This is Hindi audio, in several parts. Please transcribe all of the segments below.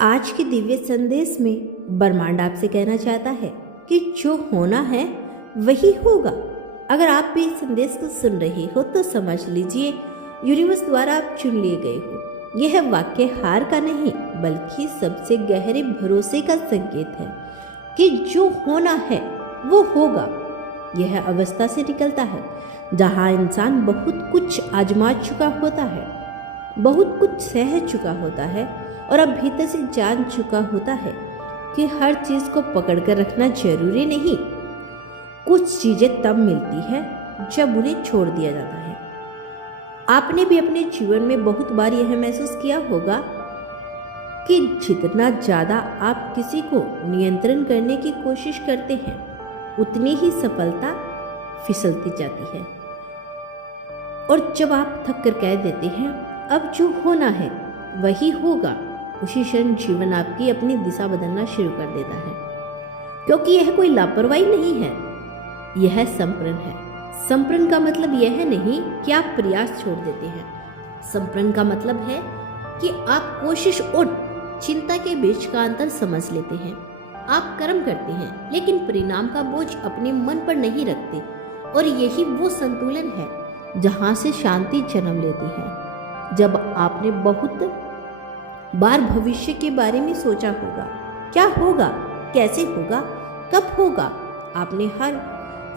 आज के दिव्य संदेश में ब्रह्मांड आपसे कहना चाहता है कि जो होना है वही होगा। अगर आप भी इस संदेश को सुन रहे हो तो समझ लीजिए यूनिवर्स द्वारा आप चुन लिए गए हो। यह वाक्य हार का नहीं बल्कि सबसे गहरे भरोसे का संकेत है कि जो होना है वो होगा। यह अवस्था से निकलता है जहाँ इंसान बहुत कुछ आजमा चुका होता है, बहुत कुछ सह चुका होता है और अब भीतर से जान चुका होता है कि हर चीज़ को पकड़ कर रखना जरूरी नहीं। कुछ चीज़ें तब मिलती है जब उन्हें छोड़ दिया जाता है। आपने भी अपने जीवन में बहुत बार यह महसूस किया होगा कि जितना ज़्यादा आप किसी को नियंत्रण करने की कोशिश करते हैं उतनी ही सफलता फिसलती जाती है। और जब आप थक कर कह देते हैं अब जो होना है वही होगा, उसी क्षण जीवन आपकी अपनी दिशा बदलना शुरू कर देता है। क्योंकि यह कोई लापरवाही नहीं है, यह संप्रण है। संप्रण का मतलब यह नहीं कि आप प्रयास छोड़ देते हैं। संप्रण का मतलब है कि आप कोशिश और चिंता के बीच का अंतर समझ लेते हैं। आप कर्म करते हैं लेकिन परिणाम का बोझ अपने मन पर नहीं रखते, और यही वो संतुलन है जहाँ से शांति जन्म लेती है। जब आपने बहुत बार भविष्य के बारे में सोचा होगा, क्या होगा, कैसे होगा, कब होगा, आपने हर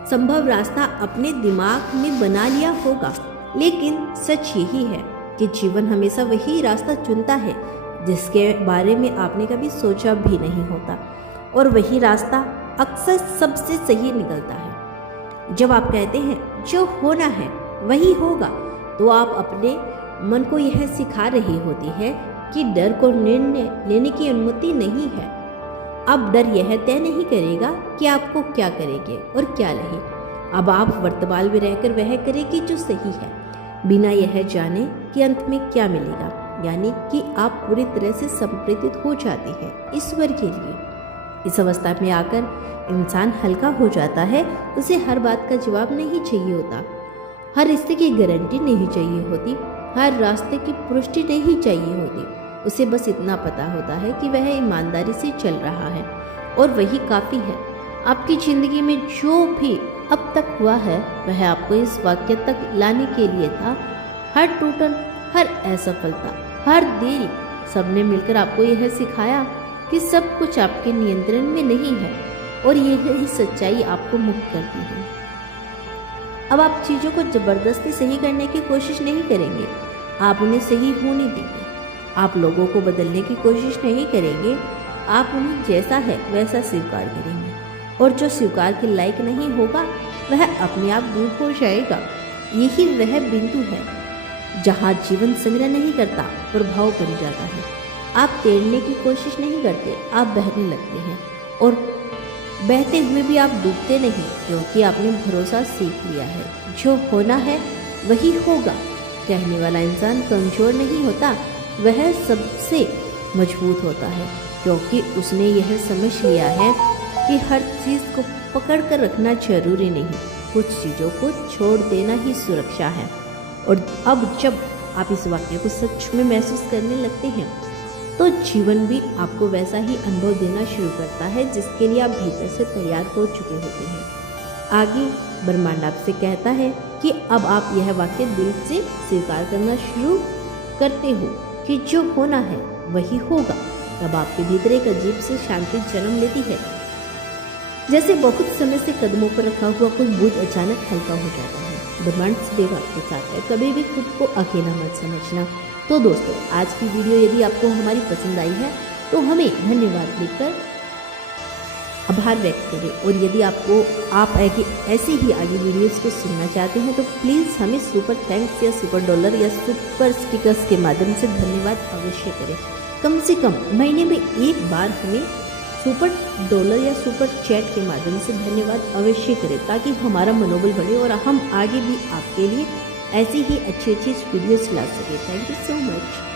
संभव रास्ता अपने दिमाग में बना लिया होगा, लेकिन सच यही है कि जीवन हमेशा वही रास्ता चुनता है जिसके बारे में आपने कभी सोचा भी नहीं होता, और वही रास्ता अक्सर सबसे सही निकलता है। जब आप कहते हैं जो होना है वही होगा, तो आप अपने मन को यह सिखा रही होती है कि डर को निर्णय लेने की अनुमति नहीं है। अब डर यह तय नहीं करेगा कि आपको क्या करेंगे और क्या नहीं। अब आप वर्तमान में रहकर वह करेंगे जो सही है, बिना यह जाने कि अंत में क्या मिलेगा। यानी कि आप पूरी तरह से समर्पित हो जाती हैं ईश्वर के लिए। इस अवस्था में आकर इंसान हल्का हो जाता है। उसे हर बात का जवाब नहीं चाहिए होता, हर रिश्ते की गारंटी नहीं चाहिए होती, हर रास्ते की पुष्टि नहीं चाहिए होती। उसे बस इतना पता होता है कि वह ईमानदारी से चल रहा है और वही काफ़ी है। आपकी ज़िंदगी में जो भी अब तक हुआ है वह आपको इस वाक्य तक लाने के लिए था। हर टूटन, हर असफलता, हर देरी, सबने मिलकर आपको यह सिखाया कि सब कुछ आपके नियंत्रण में नहीं है, और यही सच्चाई आपको मुक्त करती है। अब आप चीज़ों को ज़बरदस्ती सही करने की कोशिश नहीं करेंगे, आप उन्हें सही होने देंगे। आप लोगों को बदलने की कोशिश नहीं करेंगे, आप उन्हें जैसा है वैसा स्वीकार करेंगे, और जो स्वीकार के लायक नहीं होगा वह अपने आप दूर हो जाएगा। यही वह बिंदु है जहाँ जीवन संग्रह नहीं करता, प्रभाव बन जाता है। आप तैरने की कोशिश नहीं करते, आप बहने लगते हैं, और बहते हुए भी आप डूबते नहीं, क्योंकि आपने भरोसा सीख लिया है। जो होना है वही होगा। कहने वाला इंसान कमज़ोर नहीं होता, वह सबसे मजबूत होता है, क्योंकि उसने यह समझ लिया है कि हर चीज़ को पकड़ कर रखना जरूरी नहीं, कुछ चीज़ों को छोड़ देना ही सुरक्षा है। और अब जब आप इस वाक्य को सच में महसूस करने लगते हैं तो जीवन भी आपको वैसा ही अनुभव देना शुरू करता है जिसके लिए आप भीतर से तैयार हो चुके होते हैं। आगे ब्रह्मांड आपसे कहता है कि अब आप यह वाक्य दिल से स्वीकार करना शुरू करते हो कि जो होना है वही होगा। तब आपके भीतर एक अजीब सी शांति जन्म लेती है, जैसे बहुत समय से कदमों पर रखा हुआ कोई बोझ अचानक हल्का हो जाता है। ब्रह्मांड सदैव आपके साथ है, कभी भी खुद को अकेला मत समझना। तो दोस्तों, आज की वीडियो यदि आपको हमारी पसंद आई है तो हमें धन्यवाद लिखकर आभार व्यक्त करें, और यदि आप ऐसे ही आगे वीडियोस को सुनना चाहते हैं तो प्लीज़ हमें सुपर थैंक्स या सुपर डॉलर या सुपर स्टिकर्स के माध्यम से धन्यवाद अवश्य करें। कम से कम महीने में एक बार हमें सुपर डॉलर या सुपर चैट के माध्यम से धन्यवाद अवश्य करें, ताकि हमारा मनोबल बढ़े और हम आगे भी आपके लिए ऐसी ही अच्छी वीडियोस ला सकें। Thank you so much.